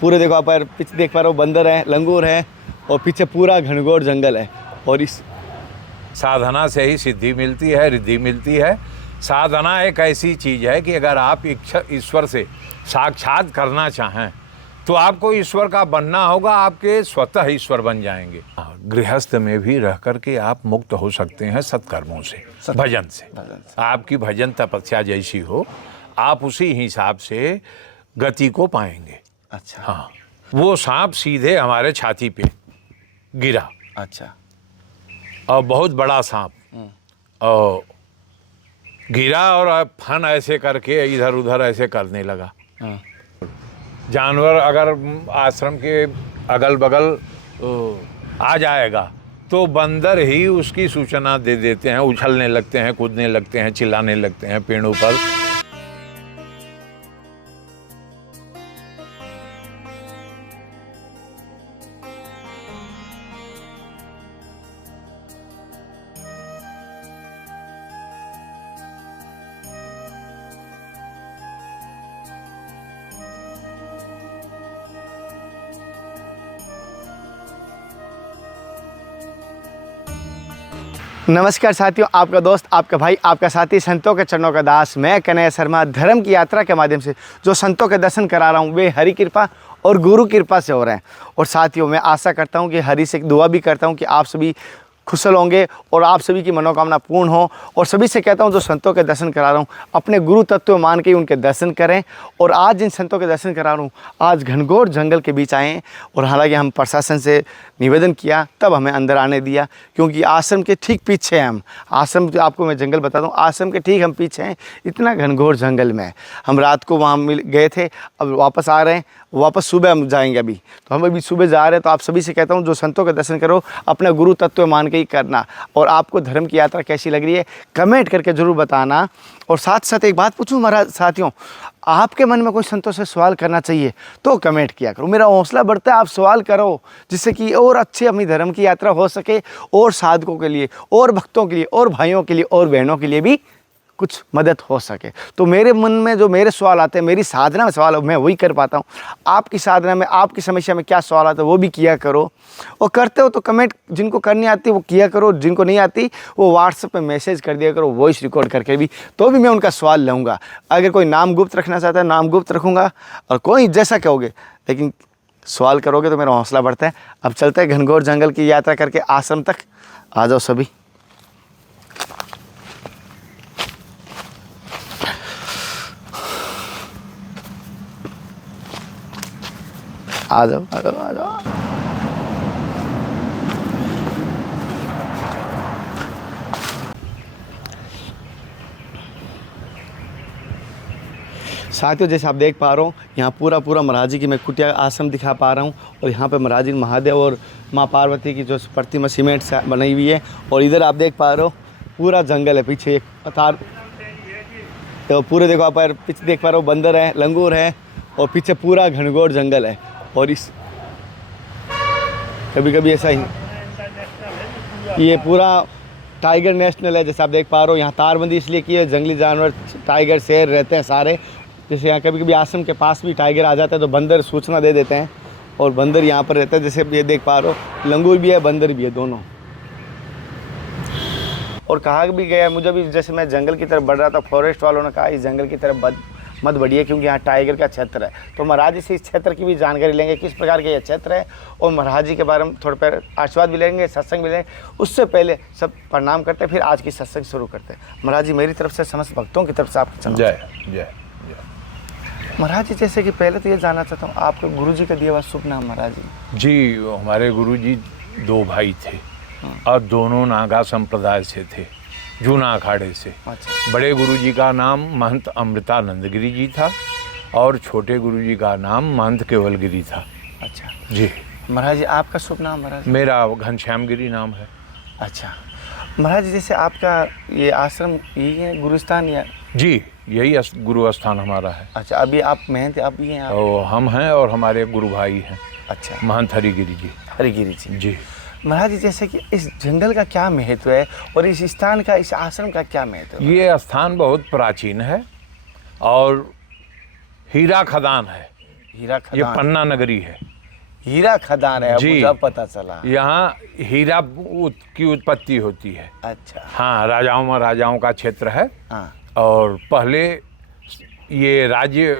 पूरे देखो आप पीछे देख पा रहे हो, बंदर है, लंगूर है और पीछे पूरा घनघोर जंगल है। और इस साधना से ही सिद्धि मिलती है, रिद्धि मिलती है। साधना एक ऐसी चीज़ है कि अगर आप ईश्वर से साक्षात करना चाहें तो आपको ईश्वर का बनना होगा, आपके स्वतः ईश्वर बन जाएंगे। गृहस्थ में भी रह कर के आप मुक्त हो सकते हैं सत्कर्मों से, भजन से। आपकी भजन तपस्या जैसी हो, आप उसी हिसाब से गति को पाएंगे। अच्छा। हाँ, वो सांप सीधे हमारे छाती पे गिरा। अच्छा। और बहुत बड़ा सांप और गिरा और फन ऐसे करके इधर उधर ऐसे करने लगा। हाँ। जानवर अगर आश्रम के अगल बगल आ जाएगा तो बंदर ही उसकी सूचना दे देते हैं, उछलने लगते हैं, कूदने लगते हैं, चिल्लाने लगते हैं पेड़ों पर। नमस्कार साथियों, आपका दोस्त, आपका भाई, आपका साथी, संतों के चरणों का दास, मैं कन्हैया शर्मा धर्म की यात्रा के माध्यम से जो संतों के दर्शन करा रहा हूँ वे हरि कृपा और गुरु कृपा से हो रहे हैं। और साथियों, मैं आशा करता हूँ कि हरि से दुआ भी करता हूँ कि आप सभी खुशल होंगे और आप सभी की मनोकामना पूर्ण हो। और सभी से कहता हूँ जो संतों के दर्शन करा रहा हूँ अपने गुरु तत्व मान के ही उनके दर्शन करें। और आज जिन संतों के दर्शन करा रहा हूँ, आज घनघोर जंगल के बीच आए हैं और हालांकि हम प्रशासन से निवेदन किया तब हमें अंदर आने दिया, क्योंकि आश्रम के ठीक पीछे हैं हम। आश्रम आपको मैं जंगल बता दूँ, आश्रम के ठीक हम पीछे हैं, इतना घनघोर जंगल में। हम रात को वहाँ मिल गए थे, अब वापस आ रहे हैं, वापस सुबह हम जाएंगे। अभी तो हम अभी सुबह जा रहे हैं। तो आप सभी से कहता हूँ जो संतों के दर्शन करो अपना गुरु तत्व मान के ही करना। और आपको धर्म की यात्रा कैसी लग रही है कमेंट करके ज़रूर बताना। और साथ साथ एक बात पूछूं महाराज साथियों, आपके मन में कोई संतों से सवाल करना चाहिए तो कमेंट किया करो, मेरा हौसला बढ़ता है। आप सवाल करो जिससे कि और अच्छी अपनी धर्म की यात्रा हो सके, और साधकों के लिए, और भक्तों के लिए, और भाइयों के लिए, और बहनों के लिए भी कुछ मदद हो सके। तो मेरे मन में जो मेरे सवाल आते हैं, मेरी साधना में सवाल मैं वही कर पाता हूँ। आपकी साधना में, आपकी समस्या में क्या सवाल आता है वो भी किया करो। और करते हो तो कमेंट, जिनको करनी आती वो किया करो, जिनको नहीं आती वो व्हाट्सएप पे मैसेज कर दिया करो, वॉइस रिकॉर्ड करके भी, तो भी मैं उनका सवाल लूँगा। अगर कोई नाम गुप्त रखना चाहता है नाम गुप्त रखूँगा, और कोई जैसा कहोगे, लेकिन सवाल करोगे तो मेरा हौसला बढ़ता है। अब चलते हैं घनघोर जंगल की यात्रा करके आश्रम तक। आ जाओ सभी। आ जाओ आ जाओ आ जाओ। साथियों, जैसे आप देख पा रहे हो यहाँ पूरा महाराज जी की मैं कुटिया आश्रम दिखा पा रहा हूँ। और यहाँ पे महाराज जी महादेव और माँ पार्वती की जो प्रतिमा सीमेंट से बनाई हुई है। और इधर आप देख पा रहे हो पूरा जंगल है, पीछे एक तार। तो पूरे देखो आप पीछे देख पा रहे हो, बंदर है, लंगूर है और पीछे पूरा घनघोर जंगल है। और इस कभी कभी ऐसा ही, ये पूरा टाइगर नेशनल है। जैसे आप देख पा रहे हो यहाँ तारबंदी इसलिए की है, जंगली जानवर टाइगर शेर रहते हैं सारे। जैसे यहाँ कभी कभी आश्रम के पास भी टाइगर आ जाता है तो बंदर सूचना दे देते हैं, और बंदर यहाँ पर रहता है। जैसे ये देख पा रहे हो लंगूर भी है, बंदर भी है, दोनों। और कहा भी गया मुझे भी, जैसे मैं जंगल की तरफ बढ़ रहा था, फॉरेस्ट वालों ने कहा इस जंगल की तरफ मत बढ़िए क्योंकि यहाँ टाइगर का क्षेत्र है। तो महाराज जी से इस क्षेत्र की भी जानकारी लेंगे, किस प्रकार का यह क्षेत्र है, और महाराज जी के बारे में थोड़ा पर आशीर्वाद भी लेंगे, सत्संग भी लेंगे। उससे पहले सब प्रणाम करते हैं, फिर आज की सत्संग शुरू करते हैं। महाराज जी मेरी तरफ से समस्त भक्तों की तरफ से आपको जय जय। महाराज जी, जैसे कि पहले तो ये जानना चाहता हूँ आपके गुरु जी का दिया हुआ शुभ नाम। महाराज जी, हमारे गुरु जी दो भाई थे और दोनों नागा संप्रदाय से थे, जूना अखाड़े से। अच्छा। बड़े गुरुजी का नाम महंत अमृतानंद गिरी जी था और छोटे गुरुजी का नाम महंत केवल गिरी था। अच्छा जी। महाराज जी आपका शुभ नाम? महाराज मेरा घनश्याम गिरी नाम है। अच्छा महाराज जी, जैसे आपका ये आश्रम यही है गुरुस्थान या? जी, यही गुरु स्थान हमारा है। अच्छा, अभी आप महंत आप भी हैं? और हम हैं और हमारे गुरु भाई हैं। अच्छा, महंत हरिगिरी जी। हरिगिरी जी। जी महाराज जी, जैसे कि इस जंगल का क्या महत्व है और इस स्थान का, इस आश्रम का क्या महत्व है? ये स्थान बहुत प्राचीन है और हीरा खदान है। हीरा ये खदान, पन्ना नगरी है। हीरा खदान है, जी। मुझे पता चला। यहाँ हीरा की उत्पत्ति होती है। अच्छा। हाँ, राजाओं का क्षेत्र है। हाँ। और पहले ये राज्य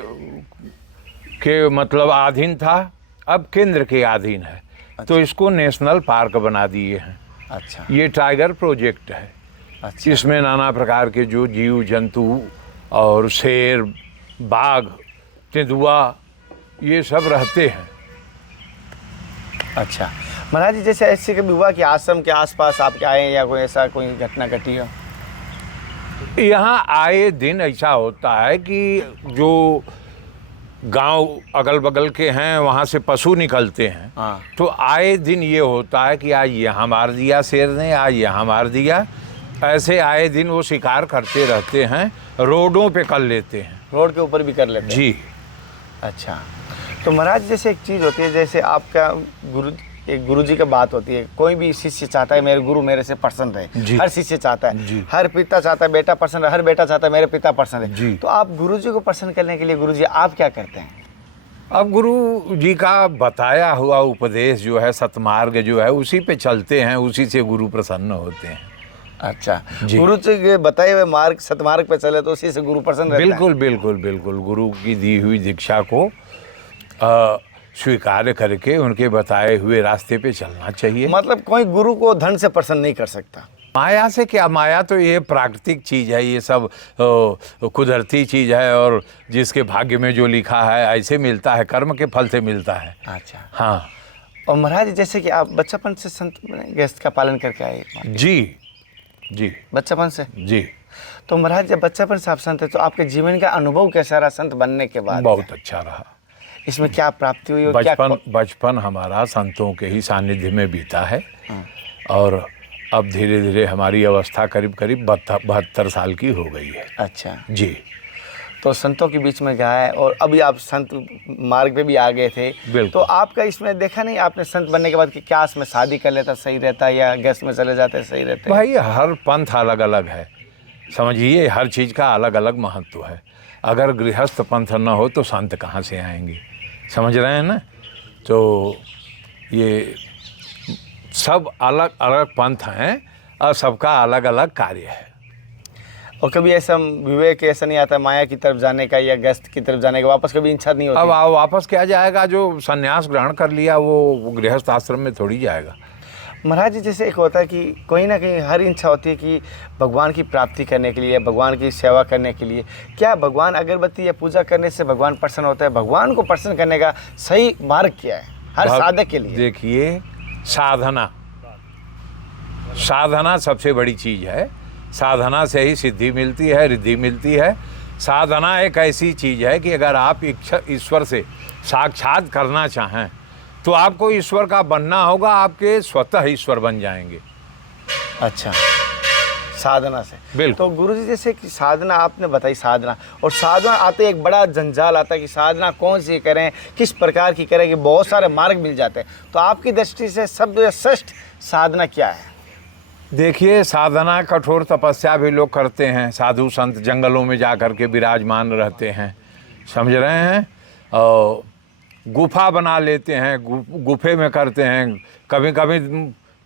के मतलब अधीन था, अब केंद्र के अधीन है। तो इसको नेशनल पार्क बना दिए हैं। अच्छा। ये टाइगर प्रोजेक्ट है। अच्छा। इसमें नाना प्रकार के जो जीव जंतु और शेर, बाघ, तेंदुआ, ये सब रहते हैं। अच्छा महाराज जी, जैसे ऐसे कभी हुआ कि आश्रम के आसपास आपके आए या कोई ऐसा कोई घटना घटी हो? यहाँ आए दिन ऐसा होता है कि जो गांव अगल बगल के हैं वहाँ से पशु निकलते हैं। हाँ। तो आए दिन ये होता है कि आज यहाँ मार दिया शेर ने, आज यहाँ मार दिया। ऐसे आए दिन वो शिकार करते रहते हैं, रोडों पे कर लेते हैं। रोड के ऊपर भी कर लेते हैं? जी। अच्छा। तो महाराज जैसे एक चीज़ होती है, जैसे आपका एक गुरु जी की बात होती है, कोई भी शिष्य चाहता है मेरे गुरु मेरे से प्रसन्न रहे। हर शिष्य चाहता है, जी। हर पिता चाहता है बेटा प्रसन्न रहे, हर बेटा चाहता है मेरे पिता प्रसन्न रहे। जी। तो आप गुरु जी को प्रसन्न करने के लिए गुरु जी आप क्या करते हैं? अब गुरु जी का बताया हुआ उपदेश जो है, सतमार्ग जो है, उसी पे चलते हैं, उसी से गुरु प्रसन्न होते हैं। अच्छा। जी। गुरु जी के बताए हुए मार्ग सतमार्ग पे चले तो उसी से गुरु प्रसन्न रहता है। बिल्कुल बिल्कुल बिल्कुल। गुरु की दी हुई दीक्षा को स्वीकार करके उनके बताए हुए रास्ते पे चलना चाहिए। मतलब कोई गुरु को धन से प्रसन्न नहीं कर सकता। माया से क्या, माया तो ये प्राकृतिक चीज़ है, ये सब कुदरती चीज़ है, और जिसके भाग्य में जो लिखा है ऐसे मिलता है, कर्म के फल से मिलता है। अच्छा। हाँ। और महाराज जैसे कि आप बच्चापन से संत गृहस्थ का पालन करके आए? जी जी। बच्चापन से? जी। तो महाराज जब बच्चापन से आप संत है तो आपके जीवन का अनुभव कैसा रहा संत बनने के बाद? बहुत अच्छा रहा। इसमें क्या प्राप्ति हुई और क्या? बचपन हमारा संतों के ही सानिध्य में बीता है। और अब धीरे धीरे हमारी अवस्था करीब करीब 72 साल की हो गई है। अच्छा जी। तो संतों के बीच में गए और अभी आप संत मार्ग पे भी आ गए थे। बिल्कुल। तो आपका इसमें देखा नहीं आपने संत बनने के बाद कि क्या इसमें शादी कर लेता सही रहता या गैस में चले जाते सही रहते? भाई हर पंथ अलग अलग है, समझिए, हर चीज़ का अलग अलग महत्व है। अगर गृहस्थ पंथ न हो तो संत कहाँ से आएंगे, समझ रहे हैं ना? तो ये सब अलग अलग पंथ हैं और सबका अलग अलग कार्य है। और कभी ऐसा विवेक ऐसा नहीं आता माया की तरफ जाने का या गैस की तरफ जाने का, वापस कभी इच्छा नहीं होती? अब वापस क्या जाएगा? जो संन्यास ग्रहण कर लिया वो गृहस्थ आश्रम में थोड़ी जाएगा। महाराज जी जैसे एक होता है कि कोई ना कहीं हर इच्छा होती है कि भगवान की प्राप्ति करने के लिए, भगवान की सेवा करने के लिए, क्या भगवान अगरबत्ती या पूजा करने से भगवान प्रसन्न होता है? भगवान को प्रसन्न करने का सही मार्ग क्या है हर साधक के लिए? देखिए, साधना सबसे बड़ी चीज़ है। साधना से ही सिद्धि मिलती है, रिद्धि मिलती है। साधना एक ऐसी चीज़ है कि अगर आप ईश्वर से साक्षात करना चाहें तो आपको ईश्वर का बनना होगा, आपके स्वतः ईश्वर बन जाएंगे। अच्छा, साधना से। बिल्कुल। तो गुरुजी जैसे कि साधना आपने बताई, साधना और साधना आते एक बड़ा जंजाल आता है कि साधना कौन सी करें, किस प्रकार की करें, कि बहुत सारे मार्ग मिल जाते हैं। तो आपकी दृष्टि से सबसे श्रेष्ठ साधना क्या है? देखिए, साधना कठोर तपस्या भी लोग करते हैं। साधु संत जंगलों में जा कर के विराजमान रहते हैं, समझ रहे हैं, और गुफा बना लेते हैं, गुफे में करते हैं। कभी कभी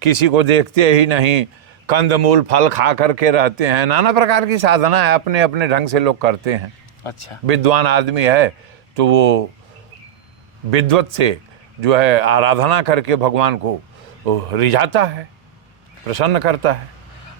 किसी को देखते ही नहीं, कंदमूल फल खा करके रहते हैं। नाना प्रकार की साधना है, अपने अपने ढंग से लोग करते हैं। अच्छा। विद्वान आदमी है तो वो विद्वत से जो है आराधना करके भगवान को रिझाता है, प्रसन्न करता है।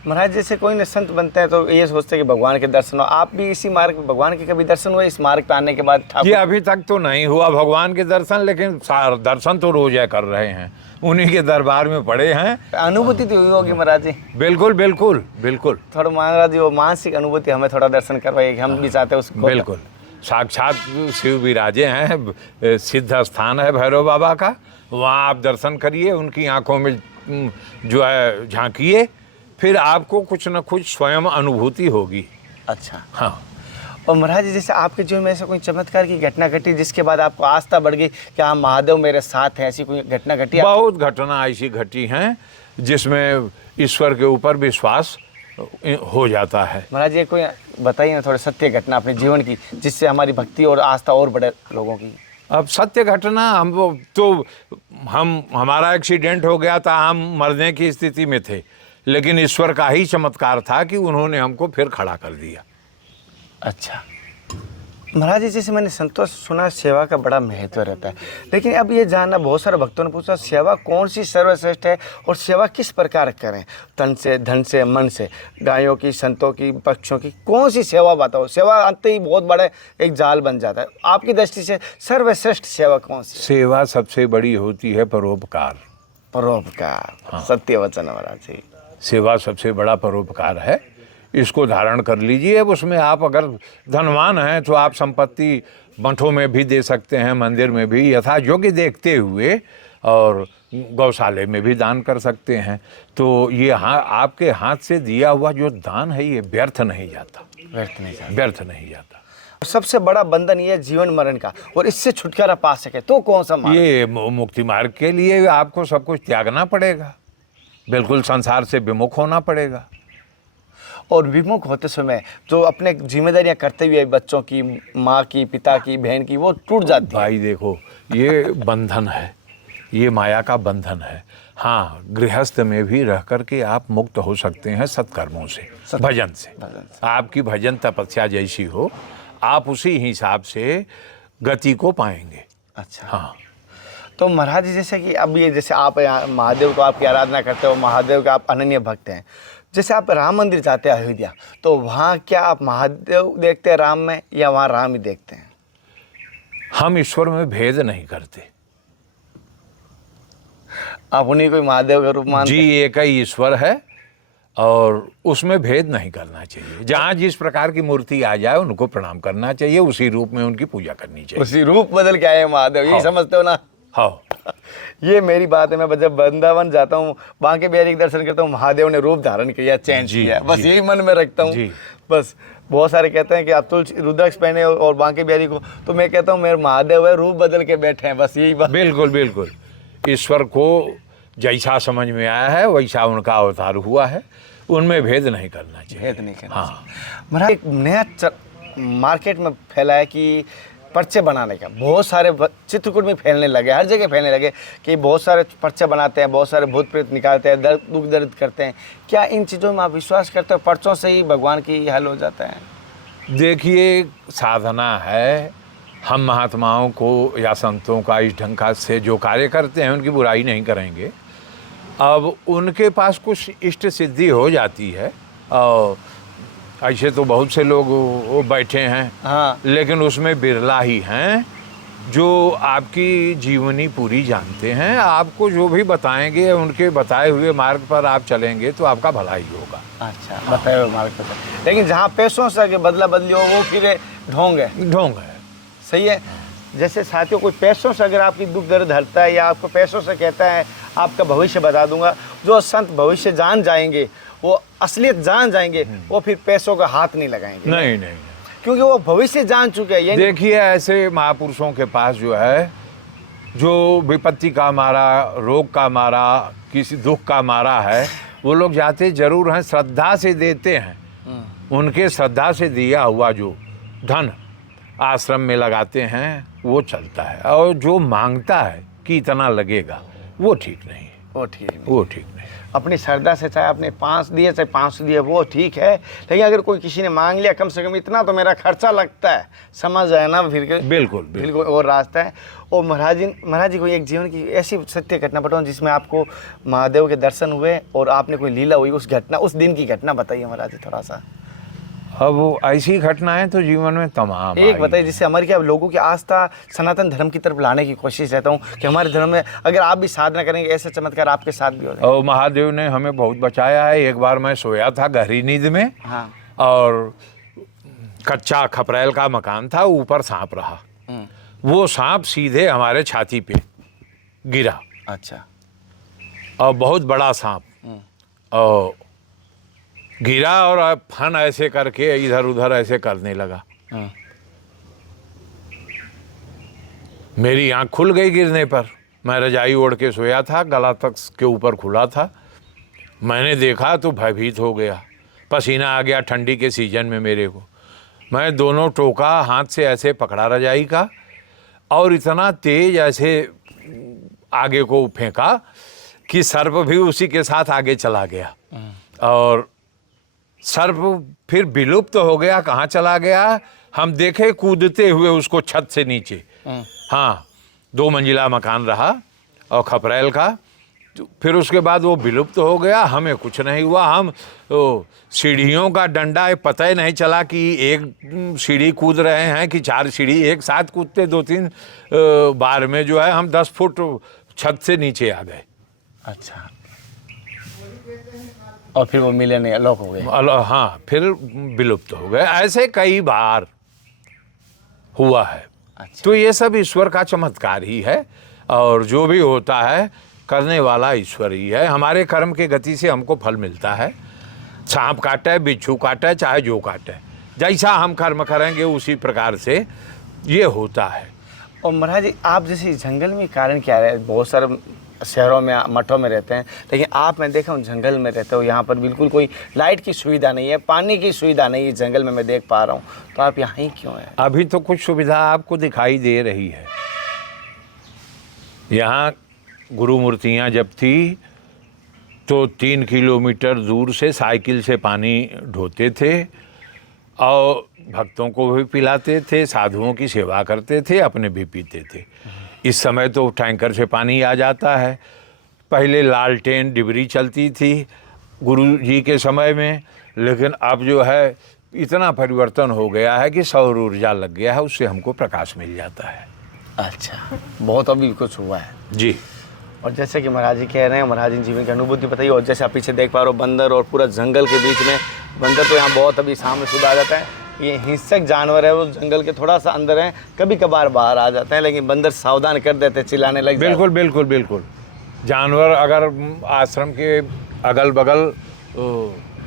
महाराज जैसे कोई न संत बनते हैं तो ये सोचते हैं कि भगवान के दर्शन हो। आप भी इसी मार्ग, भगवान के कभी दर्शन हुए इस मार्ग पे आने के बाद? ये अभी तक तो नहीं हुआ भगवान के दर्शन, लेकिन दर्शन तो रोज कर रहे हैं, उन्हीं के दरबार में पड़े हैं। अनुभूति तो हुई होगी महाराज जी? बिल्कुल बिल्कुल बिल्कुल। थोड़ा महाराज जी वो मानसिक अनुभूति हमें थोड़ा दर्शन करवाइए, हम भी चाहते हैं उसको। बिल्कुल। साक्षात शिव विराजे हैं, सिद्ध स्थान है भैरव बाबा का, वहाँ आप दर्शन करिए, उनकी आंखों में जो है झांकिए, फिर आपको कुछ न कुछ स्वयं अनुभूति होगी। अच्छा। हाँ। और महाराज जी जैसे आपके जीवन में ऐसा कोई चमत्कार की घटना घटी जिसके बाद आपको आस्था बढ़ गई कि हाँ महादेव मेरे साथ है, ऐसी कोई घटना घटी? बहुत घटना ऐसी घटी हैं जिसमें ईश्वर के ऊपर विश्वास हो जाता है। महाराज जी कोई बताइए ना थोड़ी सत्य घटना अपने जीवन की जिससे हमारी भक्ति और आस्था और बढ़े लोगों की। अब सत्य घटना हमारा एक्सीडेंट हो गया था, हम मरने की स्थिति में थे, लेकिन ईश्वर का ही चमत्कार था कि उन्होंने हमको फिर खड़ा कर दिया। अच्छा महाराज जी, जैसे मैंने संतोष सुना सेवा का बड़ा महत्व रहता है, लेकिन अब ये जानना बहुत सारे भक्तों ने पूछा सेवा कौन सी सर्वश्रेष्ठ है और सेवा किस प्रकार करें, तन से, धन से, मन से, गायों की, संतों की, पक्षियों की, कौन सी सेवा बताओ। सेवा अंत ही बहुत बड़ा एक जाल बन जाता है, आपकी दृष्टि से सर्वश्रेष्ठ सेवा कौन सी? सेवा सबसे बड़ी होती है परोपकार। परोपकार, हाँ। सत्य वचन महाराज जी। सेवा सबसे बड़ा परोपकार है, इसको धारण कर लीजिए। अब उसमें आप अगर धनवान हैं तो आप संपत्ति मठों में भी दे सकते हैं, मंदिर में भी यथा योग्य देखते हुए, और गौशाले में भी दान कर सकते हैं। तो ये आपके हाथ से दिया हुआ जो दान है ये व्यर्थ नहीं जाता, व्यर्थ नहीं जाता। सबसे बड़ा बंधन ये जीवन मरण का, और इससे छुटकारा पा सके तो कौन सा मार्ग? ये मुक्ति मार्ग के लिए आपको सब कुछ त्यागना पड़ेगा, बिल्कुल संसार से विमुख होना पड़ेगा। और विमुख होते समय जो अपने जिम्मेदारियां करते हुए बच्चों की, माँ की, पिता की, बहन की, वो टूट जाती है। भाई देखो, ये बंधन है, ये माया का बंधन है। हाँ, गृहस्थ में भी रह कर के आप मुक्त हो सकते हैं सत्कर्मों से, भजन से। आपकी भजन तपस्या जैसी हो, आप उसी हिसाब से गति को पाएंगे। अच्छा हाँ, तो महाराज जी, जैसे कि अब ये जैसे आप यहाँ महादेव को आपकी आराधना करते हो, महादेव के आप अनन्य भक्त हैं, जैसे आप राम मंदिर जाते हैं अयोध्या, तो वहाँ क्या आप महादेव देखते हैं राम में, या वहाँ राम ही देखते हैं? हम ईश्वर में भेद नहीं करते आप उन्हीं को महादेव का रूप मानते जी। एक ही ईश्वर है और उसमें भेद नहीं करना चाहिए। जहाँ जिस प्रकार की मूर्ति आ जाए उनको प्रणाम करना चाहिए, उसी रूप में उनकी पूजा करनी चाहिए। उसी रूप बदल के आए महादेव, यही हाँ। समझते हो ना? हाँ, ये मेरी बात है। मैं जब वृंदावन जाता हूँ, बांके बिहारी के दर्शन करता हूँ, महादेव ने रूप धारण किया, चेंज जी, किया, बस जी। यही मन में रखता हूँ। जी। बस बहुत सारे कहते हैं कि आप तुलसी रुद्राक्ष पहने और बांके बिहारी को, तो मैं कहता हूँ मेरे महादेव है, रूप बदल के बैठे हैं, बस यही बात। बिल्कुल बिल्कुल। ईश्वर को जैसा समझ में आया है वैसा उनका अवतार हुआ है, उनमें भेद नहीं करना चाहिए। भेद नहीं करना हाँ, महाराज, एक नया मार्केट में फैला है कि पर्चे बनाने का, बहुत सारे चित्रकूट में फैलने लगे, हर जगह फैलने लगे कि बहुत सारे पर्चे बनाते हैं, बहुत सारे भूत प्रेत निकालते हैं, दर्द दुख दर्द करते हैं। क्या इन चीज़ों में आप विश्वास करते हो? पर्चों से ही भगवान की हल हो जाता है? देखिए, साधना है, हम महात्माओं को या संतों का इस ढंग का से जो कार्य करते हैं उनकी बुराई नहीं करेंगे। अब उनके पास कुछ इष्ट सिद्धि हो जाती है, और ऐसे तो बहुत से लोग वो बैठे हैं। हाँ। लेकिन उसमें बिरला ही हैं जो आपकी जीवनी पूरी जानते हैं। आपको जो भी बताएंगे, उनके बताए हुए मार्ग पर आप चलेंगे तो आपका भला ही होगा। अच्छा, बताए हुए मार्ग पर। लेकिन जहाँ पैसों से आगे बदला बदली हो, वो फिर ढोंग है। ढोंग है। सही है। जैसे साथियों, कोई पैसों से अगर आपकी दुख दर्द हरता है, या आपको पैसों से कहता है आपका भविष्य बता दूंगा, जो संत भविष्य जान जाएंगे, वो असलियत जान जाएंगे, वो फिर पैसों का हाथ नहीं लगाएंगे। नहीं नहीं, क्योंकि वो भविष्य जान चुके हैं। देखिए, ऐसे महापुरुषों के पास जो है, जो विपत्ति का मारा, रोग का मारा, किसी दुख का मारा है, वो लोग जाते जरूर हैं, श्रद्धा से देते हैं। उनके श्रद्धा से दिया हुआ जो धन आश्रम में लगाते हैं वो चलता है, और जो मांगता है कि इतना लगेगा, वो ठीक नहीं है। वो ठीक नहीं। अपनी श्रद्धा से चाहे आपने 5 दिए चाहे 500 दिए, वो ठीक है। लेकिन अगर कोई किसी ने मांग लिया, कम से कम इतना तो मेरा खर्चा लगता है, समझ आए ना? फिर बिल्कुल और रास्ता है। और महाराज जी कोई एक जीवन की ऐसी सत्य घटना बताओ जिसमें आपको महादेव के दर्शन हुए और आपने कोई लीला हुई, उस दिन की घटना बताइए महाराज जी थोड़ा सा। अब वो ऐसी घटनाएं तो जीवन में तमाम एक बताइए जिससे हमारी क्या लोगों की आस्था सनातन धर्म की तरफ लाने की कोशिश रहता हूँ कि हमारे धर्म में अगर आप भी साधना करेंगे, ऐसे चमत्कार आपके साथ भी हो जाए। और महादेव ने हमें बहुत बचाया है। एक बार मैं सोया था गहरी नींद में। हाँ। और कच्चा खपरेल का मकान था, ऊपर सांप रहा। वो सांप सीधे हमारे छाती पे गिरा। अच्छा। और बहुत बड़ा सांप, और गिरा और फन ऐसे करके इधर उधर ऐसे करने लगा। मेरी आंख खुल गई गिरने पर। मैं रजाई ओढ़ के सोया था, गला तक के ऊपर खुला था। मैंने देखा तो भयभीत हो गया, पसीना आ गया ठंडी के सीजन में मेरे को। मैं दोनों टोका हाथ से ऐसे पकड़ा रजाई का, और इतना तेज ऐसे आगे को फेंका कि सर्प भी उसी के साथ आगे चला गया और सर्प फिर विलुप्त हो गया। कहाँ चला गया हम देखे कूदते हुए उसको छत से नीचे। हाँ, 2 मंजिला मकान रहा और खपरेल का। तो फिर उसके बाद वो विलुप्त हो गया, हमें कुछ नहीं हुआ। हम सीढ़ियों का डंडा पता ही नहीं चला कि एक सीढ़ी कूद रहे हैं कि 4 सीढ़ी एक साथ कूदते 2-3 बार में जो है हम 10 फुट छत से नीचे आ गए। अच्छा, और फिर वो मिले नहीं, अलग हो गए। हाँ, फिर विलुप्त हो गए। ऐसे कई बार हुआ है। अच्छा। तो ये सब ईश्वर का चमत्कार ही है और जो भी होता है करने वाला ईश्वर ही है। हमारे कर्म के गति से हमको फल मिलता है। सांप काटे, बिच्छू काटे, चाहे जो काटे, जैसा हम कर्म करेंगे उसी प्रकार से ये होता है। और महाराज जी, आप जैसे जंगल में कारण क्या है? बहुत सारे शहरों में मठों में रहते हैं, लेकिन आप मैं देखा हूँ जंगल में रहते हो, यहाँ पर बिल्कुल कोई लाइट की सुविधा नहीं है, पानी की सुविधा नहीं है जंगल में, मैं देख पा रहा हूँ। तो आप यहाँ ही क्यों हैं? अभी तो कुछ सुविधा आपको दिखाई दे रही है। यहाँ गुरु मूर्तियाँ जब थी तो 3 किलोमीटर दूर से साइकिल से पानी ढोते थे और भक्तों को भी पिलाते थे, साधुओं की सेवा करते थे, अपने भी पीते थे। इस समय तो टैंकर से पानी आ जाता है। पहले लालटेन डिबरी चलती थी गुरु जी के समय में, लेकिन अब जो है इतना परिवर्तन हो गया है कि सौर ऊर्जा लग गया है, उससे हमको प्रकाश मिल जाता है। अच्छा, बहुत अभी कुछ हुआ है जी। और जैसे कि महाराज जी कह रहे हैं, महाराज जी जीवन की अनुभूति बताइए। और जैसे आप पीछे देख पा रहे हो बंदर और पूरा जंगल के बीच में, बंदर तो यहाँ बहुत अभी सामने सुधा आ जाता है। ये हिंसक जानवर है, वो जंगल के थोड़ा सा अंदर हैं, कभी कभार बाहर आ जाते हैं, लेकिन बंदर सावधान कर देते हैं, चिल्लाने लग जाते हैं। बिल्कुल बिल्कुल बिल्कुल। जानवर अगर आश्रम के अगल बगल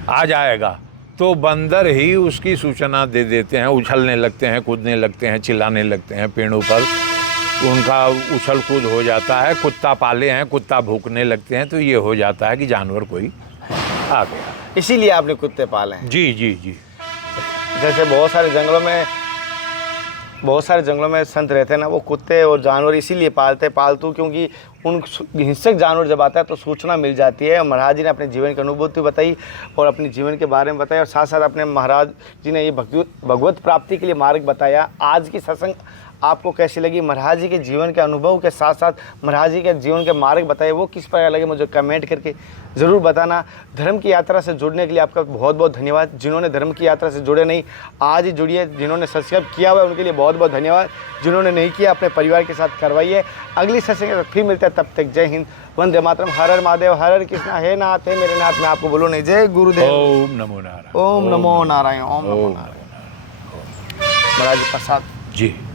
आ जाएगा तो बंदर ही उसकी सूचना दे देते हैं, उछलने लगते हैं, कूदने लगते हैं, चिल्लाने लगते हैं, पेड़ों पर उनका उछल कूद हो जाता है। कुत्ता पाले हैं, कुत्ता भूकने लगते हैं, तो ये हो जाता है कि जानवर कोई आ गया। इसीलिए आपने कुत्ते पाले हैं? जी जी जी। जैसे बहुत सारे जंगलों में संत रहते हैं ना, वो कुत्ते और जानवर इसीलिए पालते हैं, पालतू, क्योंकि उन हिंसक जानवर जब आता है तो सूचना मिल जाती है। महाराज जी ने अपने जीवन की अनुभूति बताई और अपने जीवन के बारे में बताया, और साथ साथ अपने महाराज जी ने ये भगवत प्राप्ति के लिए मार्ग बताया। आज की सत्संग आपको कैसी लगी? महाराज जी के जीवन के अनुभव के साथ साथ महाराज जी के जीवन के मार्ग बताए, वो किस प्रकार लगे मुझे कमेंट करके ज़रूर बताना। धर्म की यात्रा से जुड़ने के लिए आपका बहुत बहुत धन्यवाद। जिन्होंने धर्म की यात्रा से जुड़े नहीं, आज ही जुड़िए। जिन्होंने सब्सक्राइब किया हुआ है उनके लिए बहुत बहुत धन्यवाद। जिन्होंने नहीं किया, अपने परिवार के साथ करवाइए। अगली सत्संग फिर मिलते हैं, तब तक जय हिंद, वंदे मातरम, हर हर महादेव, हर हर कृष्णा, हे नाथ हे मेरे नाथ। मैं आपको बोलूँ नहीं, जय गुरुदेव। ओम नमो नारायण। ओम नमो नारायण। ओम नमो नारायण। महाराज जी प्रसाद। जी।